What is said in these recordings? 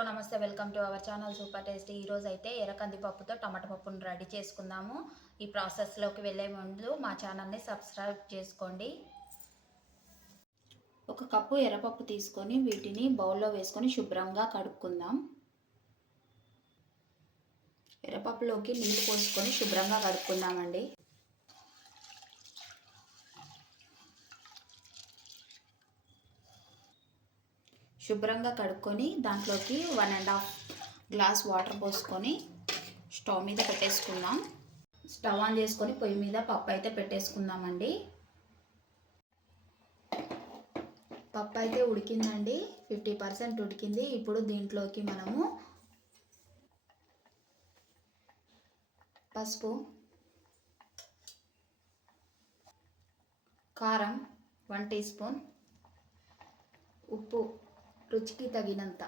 Hello నమస్తే, welcome to our channel super tasty. ఈరోజు అయితే ఎర్రకంది పప్పుతో టమాటా పప్పును రెడీ చేసుకుందాము. ఈ ప్రాసెస్లోకి వెళ్ళే ముందు మా ఛానల్ని సబ్స్క్రైబ్ చేసుకోండి. ఒక కప్పు ఎర్రపప్పు తీసుకొని వీటిని బౌల్లో వేసుకొని శుభ్రంగా కడుక్కుందాం. ఎర్రపప్పులోకి నీళ్లు పోసుకొని శుభ్రంగా కడుక్కుందామండి. శుభ్రంగా కడుక్కొని దాంట్లోకి 1.5 గ్లాస్ వాటర్ పోసుకొని స్టవ్ మీద పెట్టేసుకుందాం. స్టవ్ ఆన్ చేసుకొని పొయ్యి మీద పప్పు అయితే పెట్టేసుకుందామండి. పప్పు అయితే ఉడికిందండి, 50% ఉడికింది. ఇప్పుడు దీంట్లోకి మనము పసుపు, కారం 1 టీ స్పూన్, ఉప్పు రుచికి తగినంత,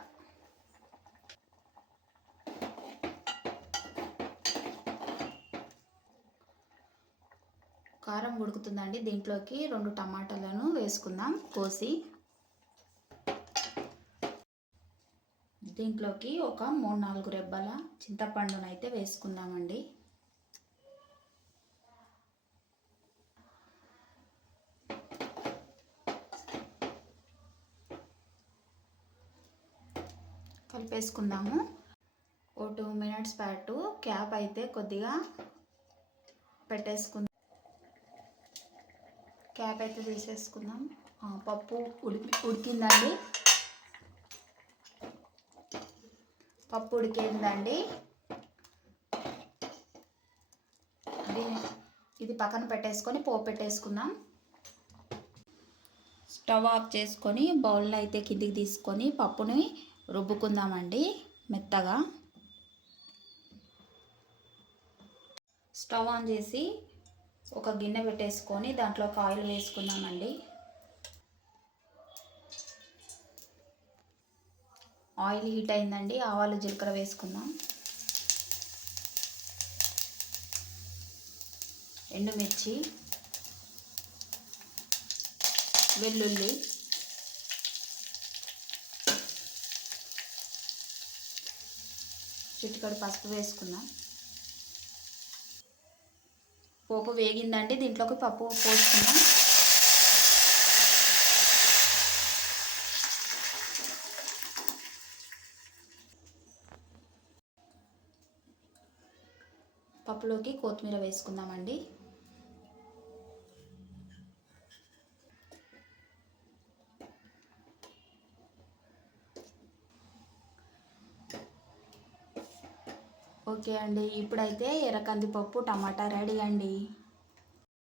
కారం ఉడుకుతుందండి. దీంట్లోకి 2 టమాటాలను వేసుకుందాం కోసి. దీంట్లోకి ఒక 3-4 రెబ్బల చింతపండును అయితే వేసుకుందామండి. కలిపేసుకుందాము. ఓ 2 మినిట్స్ పాటు క్యాప్ అయితే కొద్దిగా పెట్టేసుకుందాం. క్యాప్ అయితే తీసేసుకుందాం. పప్పు ఉడికిందండి. పప్పు ఉడికిందండి. ఇది పక్కన పెట్టేసుకొని పోపు పెట్టేసుకుందాం. స్టవ్ ఆఫ్ చేసుకొని బౌల్లో అయితే కిందికి తీసుకొని పప్పుని రుబ్బుకుందామండి మెత్తగా. స్టవ్ ఆన్ చేసి ఒక గిన్నె పెట్టేసుకొని దాంట్లోకి ఆయిల్ వేసుకుందామండి. ఆయిల్ హీట్ అయిందండి. ఆవాలు జీలకర్ర వేసుకుందాం. ఎండుమిర్చి, వెల్లుల్లి, చిటికెడు పసుపు వేసుకుందాం. పోపు వేగిందండి. దీంట్లోకి పప్పు పోసుకుందాం. పప్పులోకి కొత్తిమీర వేసుకుందామండి. ఓకే అండి, ఇప్పుడైతే ఎర్రకంది పప్పు టమాటా రెడీ అండి.